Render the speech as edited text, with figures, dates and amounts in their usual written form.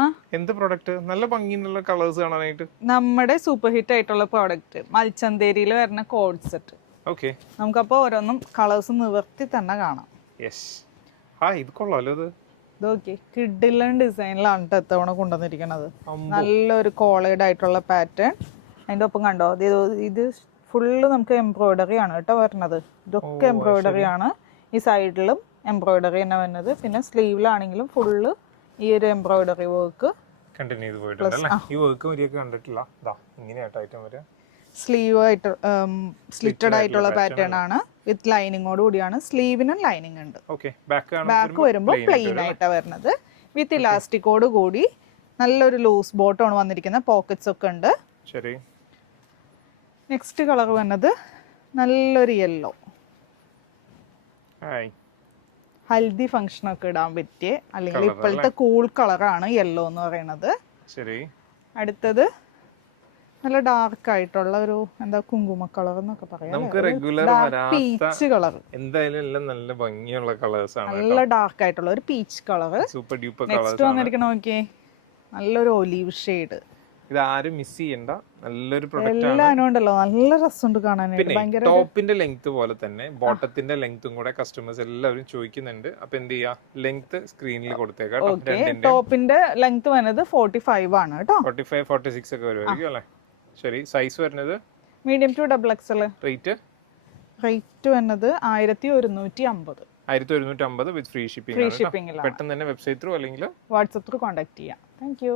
ആ എന്ത് പ്രൊഡക്റ്റ്? നല്ല ഭംഗിയുള്ള കളേഴ്സ് കാണാനായിട്ട്. നമ്മുടെ സൂപ്പർ ഹിറ്റ് ആയിട്ടുള്ള പ്രോഡക്റ്റ് മൽച്ചന്തേരിയിൽ വരുന്ന കോഡ് സെറ്റ്. ഓക്കെ, നമുക്കപ്പോൾ ഓരോന്നും കളേഴ്സ് നിവർത്തി തന്നെ കാണാം. യെസ്. ഇത് കൊള്ളാലോ. ഇത് നോക്കി കിഡിലൻ ഡിസൈനിലാണ് എത്തവണ കൊണ്ടുവന്നിരിക്കുന്നത്. നല്ലൊരു കോളേഡ് ആയിട്ടുള്ള പാറ്റേൺ. അതിൻ്റെ ഒപ്പം കണ്ടോ, ഇത് ഫുള്ള് നമുക്ക് എംബ്രോയിഡറി ആണ് കേട്ടോ വരുന്നത്. ഇതൊക്കെ എംബ്രോയിഡറി ആണ്. ഈ സൈഡിലും എംബ്രോയിഡറി തന്നെ വരുന്നത്. പിന്നെ സ്ലീവിലാണെങ്കിലും ഫുള്ള് ഈ ഒരു എംബ്രോയിഡറി വർക്ക് കണ്ടിന്യൂ ചെയ്ത് പോയിട്ടുണ്ടല്ലേ. ഈ വർക്ക് വരെയൊക്കെ കണ്ടിട്ടില്ല. ഇങ്ങനെയായിട്ട് ഐറ്റം വരെ സ്ലീവ് ആയിട്ട് സ്ലിറ്റഡ് ആയിട്ടുള്ള പാറ്റേൺ ആണ്. വിത്ത് ലൈനിങ്ങോട് കൂടിയാണ്. സ്ലീവിനും ലൈനിങ് ഉണ്ട്. ബാക്ക് വരുമ്പോൾ പ്ലെയിൻ ആയിട്ടാണ് വരുന്നത്. വിത്ത് ഇലാസ്റ്റിക്കോട് കൂടി നല്ലൊരു ലൂസ് ബോട്ടമാണ് വന്നിരിക്കുന്നത്. പോക്കറ്റ്സ് ഒക്കെ ഉണ്ട്. ശരി. നെക്സ്റ്റ് കളർ വന്നത് നല്ലൊരു യെല്ലോ. ഹൽദി ഫംഗ്ഷൻ ഒക്കെ ഇടാൻ പറ്റിയ, അല്ലെങ്കിൽ ഇപ്പോഴത്തെ കൂൾ കളറാണ് യെല്ലോ എന്ന് പറയുന്നത്. അടുത്തത് നല്ല ഡാർക്ക് ആയിട്ടുള്ള ഒരു എന്താ കുങ്കുമ കളർ എന്നൊക്കെ പറയാം. Peach colour. എന്തായാലും എല്ലാം നല്ല ഭംഗിയുള്ള കളേഴ്സ് ആണ്. നല്ല ഡാർക്ക് ആയിട്ടുള്ള ഒരു peach colour. Super duper next വന്നിരിക്കണ നോക്കിയേ, നല്ലൊരു ഒലീവ് ഷെയ്ഡ്. ഇത് ആരും മിസ് ചെയ്യണ്ട. നല്ലൊരു പ്രൊഡക്റ്റ് ആണ്. എല്ലാം ഉണ്ടല്ലോ, നല്ല രസമുണ്ട് കാണാനായിട്ട്. ഭയങ്കര ടോപ്പിന്റെ ലെങ്ത് പോലെ തന്നെ ബോട്ടത്തിന്റെ ലെങ്ത്തും കൂടെ കസ്റ്റമേഴ്സ് എല്ലാവരും ചോദിക്കുന്നുണ്ട്. അപ്പൊ എന്ത് ചെയ്യാ, ലെങ്ത് സ്ക്രീനിൽ കൊടുത്തേക്കാം. ടോപ്പിന്റെ ലെങ്ത് വരുന്നത് 45 ആണ് കേട്ടോ. 45 46 ഒക്കെ വരുമായിരിക്കും അല്ലേ. ശരി. സൈസ് വരുന്നത് medium to double XL. Rate വരുന്നത് 1150. 1150 with free shipping. Free shipping. പെട്ടെന്ന് തന്നെ വെബ്സൈറ്റ് ത്രൂ അല്ലെങ്കിൽ വാട്സ്ആപ്പ് ത്രൂ കോൺടാക്ട് ചെയ്യാം. Thank U.